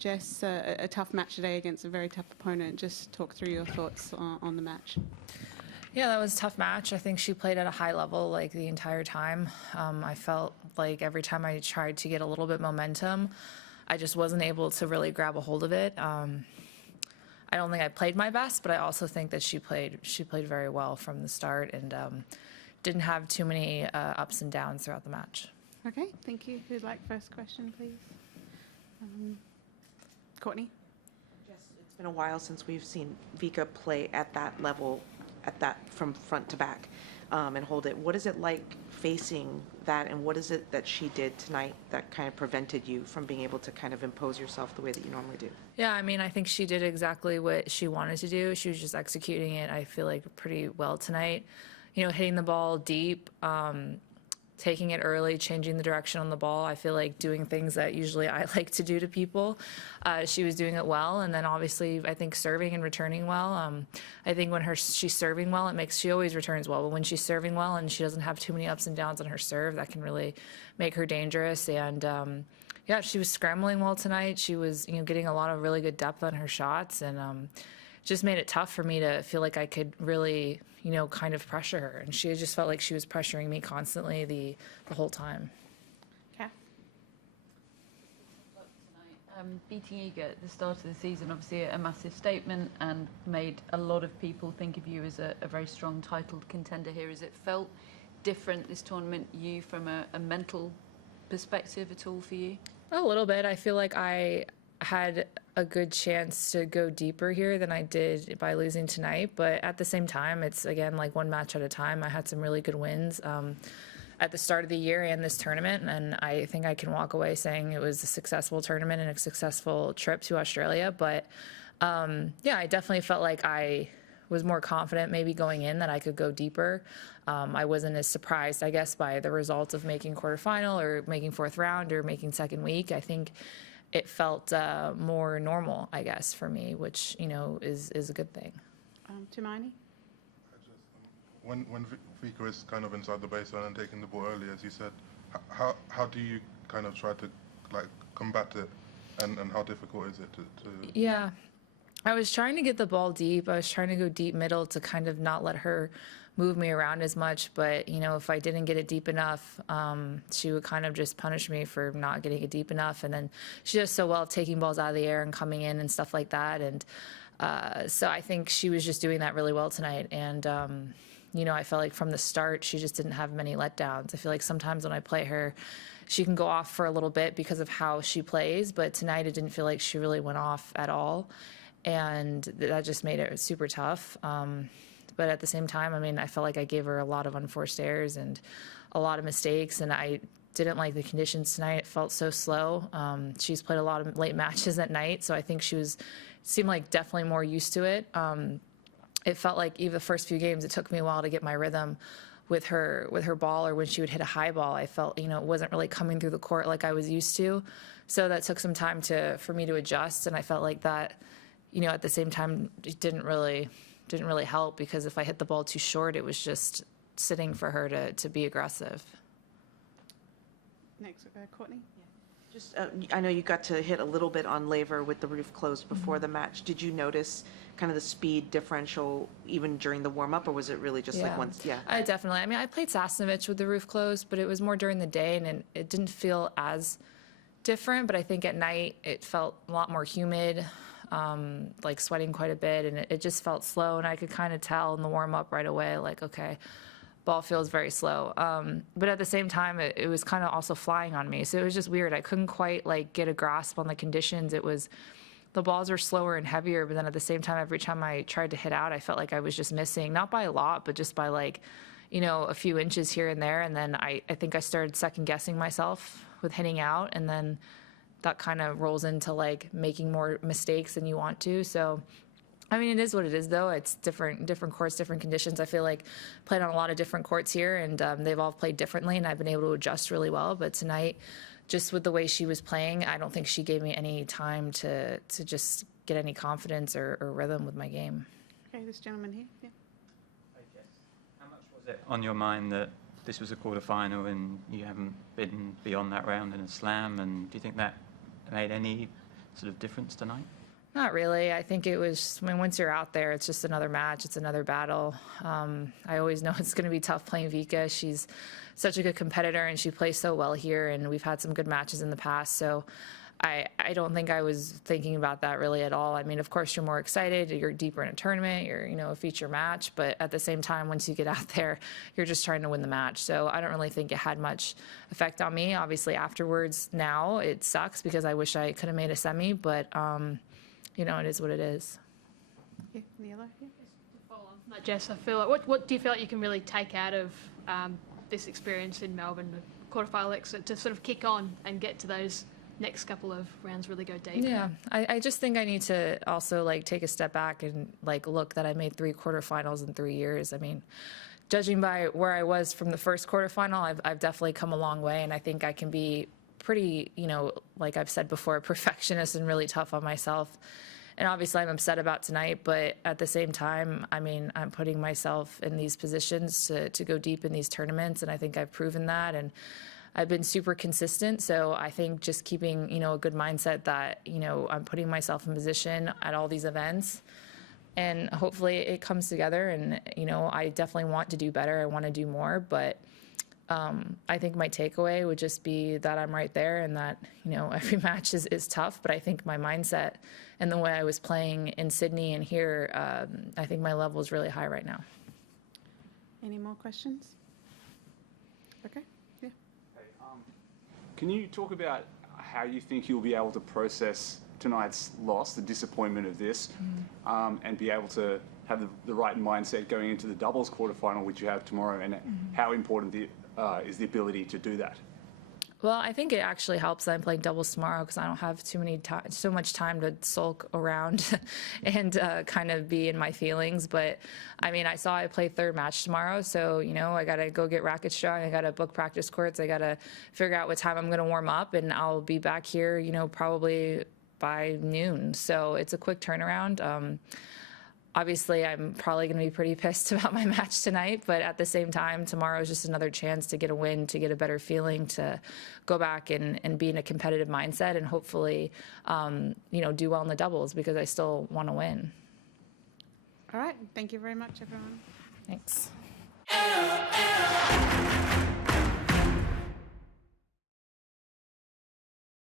Jess, a tough match today against a very tough opponent. Just talk through your thoughts on the match. Yeah, that was a tough match. I think she played at a high level like the entire time. I felt like every time I tried to get a little bit momentum, I just wasn't able to really grab a hold of it. I don't think I played my best, but I also think that she played very well from the start and didn't have too many ups and downs throughout the match. Okay, thank you. Who'd like first question, please? Courtney? Jess, it's been a while since we've seen Vika play at that level, from front to back, and hold it. What is it like facing that, and what is it that she did tonight that kind of prevented you from being able to kind of impose yourself the way that you normally do? Yeah, I mean, I think she did exactly what she wanted to do. She was just executing it, I feel like, pretty well tonight. You know, hitting the ball deep, taking it early, changing the direction on the ball. I feel like doing things that usually I like to do to people. She was doing it well, and then obviously I think serving and returning well. I think when she's serving well, she always returns well, but when she's serving well and she doesn't have too many ups and downs on her serve, that can really make her dangerous. And yeah, she was scrambling well tonight. She was, getting a lot of really good depth on her shots, and just made it tough for me to feel like I could really, kind of pressure her. And she just felt like she was pressuring me constantly the whole time. Kath? Beating Iga at the start of the season, obviously a massive statement, and made a lot of people think of you as a very strong title contender here. Has it felt different this tournament, you, from a mental perspective at all for you? A little bit. I feel like I had a good chance to go deeper here than I did by losing tonight, but at the same time, it's, again, like one match at a time. I had some really good wins at the start of the year and this tournament, and I think I can walk away saying it was a successful tournament and a successful trip to Australia. But yeah, I definitely felt like I was more confident maybe going in that I could go deeper. I wasn't as surprised, I guess, by the results of making quarterfinal or making fourth round or making second week. I think it felt more normal, I guess, for me, which, is a good thing. Tumaini? When Vika is kind of inside the baseline and taking the ball early, as you said, how do you kind of try to combat it, and how difficult is it to... Yeah, I was trying to get the ball deep. I was trying to go deep middle to kind of not let her move me around as much. But, if I didn't get it deep enough, she would kind of just punish me for not getting it deep enough. And then she does so well taking balls out of the air and coming in and stuff like that. And so I think she was just doing that really well tonight. And, I felt like from the start, she just didn't have many letdowns. I feel like sometimes when I play her, she can go off for a little bit because of how she plays. But tonight, it didn't feel like she really went off at all. And that just made it super tough. But at the same time, I felt like I gave her a lot of unforced errors and a lot of mistakes, and I didn't like the conditions tonight. It felt so slow. She's played a lot of late matches at night, so I think seemed like definitely more used to it. It felt like even the first few games, it took me a while to get my rhythm with her ball, or when she would hit a high ball, I felt, it wasn't really coming through the court like I was used to. So that took some time for me to adjust, and I felt like that, at the same time, it didn't really help, because if I hit the ball too short, it was just sitting for her to be aggressive. Next, Courtney. Yeah. Just, I know you got to hit a little bit on Laver with the roof closed before the match. Did you notice kind of the speed differential even during the warm-up, or was it really just like once? Yeah. I definitely. I played Sasnovich with the roof closed, but it was more during the day, and it didn't feel as different. But I think at night it felt a lot more humid. Like sweating quite a bit, and it just felt slow, and I could kind of tell in the warm-up right away, like, okay, ball feels very slow. But at the same time, it was kind of also flying on me, so it was just weird. I couldn't quite get a grasp on the conditions. The balls were slower and heavier, but then at the same time, every time I tried to hit out, I felt like I was just missing, not by a lot, but just by a few inches here and there. And then I think I started second-guessing myself with hitting out, and then that kind of rolls into making more mistakes than you want to. So, it is what it is, though. It's different courts, different conditions. I feel like played on a lot of different courts here, and they've all played differently, and I've been able to adjust really well. But tonight, just with the way she was playing, I don't think she gave me any time to just get any confidence or rhythm with my game. Okay, this gentleman here. Yeah. Hi, Jess. How much was it on your mind that this was a quarterfinal and you haven't been beyond that round in a slam? And do you think that made any sort of difference tonight? Not really. I think it was, I mean, once you're out there, it's just another match. It's another battle. I always know it's going to be tough playing Vika. She's such a good competitor, and she plays so well here, and we've had some good matches in the past. So I don't think I was thinking about that really at all. I mean, of course, you're more excited. You're deeper in a tournament. You're, a feature match. But at the same time, once you get out there, you're just trying to win the match. So I don't really think it had much effect on me. Obviously, afterwards, now it sucks because I wish I could have made a semi. But it is what it is. Yeah, the yellow. Yeah. To follow on from that, Jess, I feel like what do you feel like you can really take out of this experience in Melbourne, the quarterfinal exit, to sort of kick on and get to those next couple of rounds, really go deep? Yeah, I just think I need to also take a step back and look that I made 3 quarterfinals in 3 years. I mean, judging by where I was from the first quarterfinal, I've definitely come a long way, and I think I can be pretty, like I've said before, a perfectionist and really tough on myself. And obviously I'm upset about tonight, but at the same time, I mean, I'm putting myself in these positions to go deep in these tournaments, and I think I've proven that, and I've been super consistent. So I think just keeping, a good mindset that, I'm putting myself in position at all these events, and hopefully it comes together. And, I definitely want to do better. I want to do more, but I think my takeaway would just be that I'm right there, and that, every match is tough, but I think my mindset and the way I was playing in Sydney and here, I think my level is really high right now. Any more questions? Okay. Yeah. Can you talk about how you think you'll be able to process tonight's loss, the disappointment of this, and be able to have the right mindset going into the doubles quarterfinal, which you have tomorrow, and how important is the ability to do that? Well, I think it actually helps that I'm playing doubles tomorrow, because I don't have so much time to sulk around and kind of be in my feelings. But I mean, I play third match tomorrow, so I got to go get racket strong. I got to book practice courts. I got to figure out what time I'm going to warm up, and I'll be back here, probably by noon. So it's a quick turnaround. Obviously, I'm probably going to be pretty pissed about my match tonight, but at the same time, tomorrow is just another chance to get a win, to get a better feeling, to go back and be in a competitive mindset, and hopefully, do well in the doubles, because I still want to win. All right. Thank you very much, everyone. Thanks.